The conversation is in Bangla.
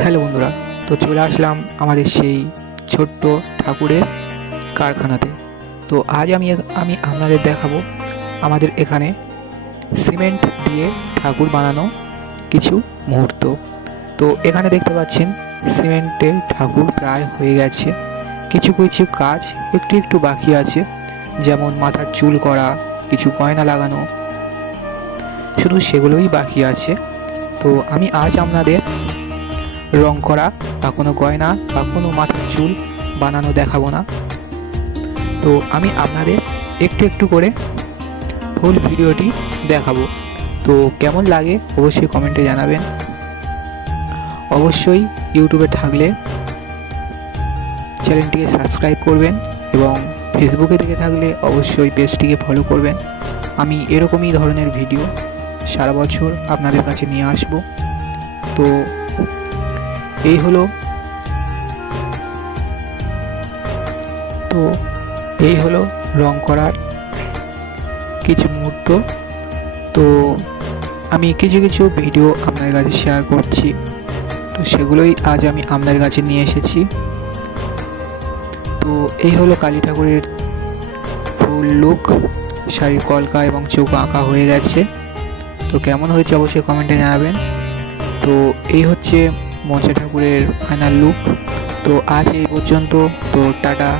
হ্যালো বন্ধুরা, তো চলে আসলাম আমাদের সেই ছোট্ট ঠাকুরের কারখানাতে। তো আজ আমি আপনাদের দেখাবো আমাদের এখানে সিমেন্ট দিয়ে ঠাকুর বানানো কিছু মুহূর্ত। তো এখানে দেখতে পাচ্ছেন সিমেন্টের ঠাকুর প্রায় হয়ে গেছে, কিছু কিছু কাজ একটু একটু বাকি আছে, যেমন মাথার চুল করা, কিছু গয়না লাগানো, শুধু সেগুলোই বাকি আছে। তো আমি আজ আপনাদের রং করা বা কোনো গয়না বা কোনো মাথার চুল বানানো দেখাবো না। তো আমি আপনাদের একটু একটু করে ফুল ভিডিওটি দেখাবো। তো কেমন লাগে অবশ্যই কমেন্টে জানাবেন। অবশ্যই ইউটিউবে থাকলে চ্যানেলটিকে সাবস্ক্রাইব করবেন এবং ফেসবুকে থেকে থাকলে অবশ্যই পেজটিকে ফলো করবেন। আমি এরকমই ধরনের ভিডিও সারা বছর আপনাদের কাছে নিয়ে আসব। তো এই হলো রং করার কিছু মুহূর্ত। তো আমি কিছু কিছু ভিডিও আপনাদের কাছে শেয়ার করছি, তো সেগুলোই আজ আমি আপনাদের কাছে নিয়ে এসেছি। তো এই হলো কালী ঠাকুরের ফুল লুক, শাড়ির কলকা এবং চোখ আঁকা হয়ে গেছে। তো কেমন হয়েছে অবশ্যই কমেন্টে জানাবেন। তো এই হচ্ছে মনসা ঠাকুরের ফাইনাল লুক। তো আজ এই পর্যন্ত। তো টাটা।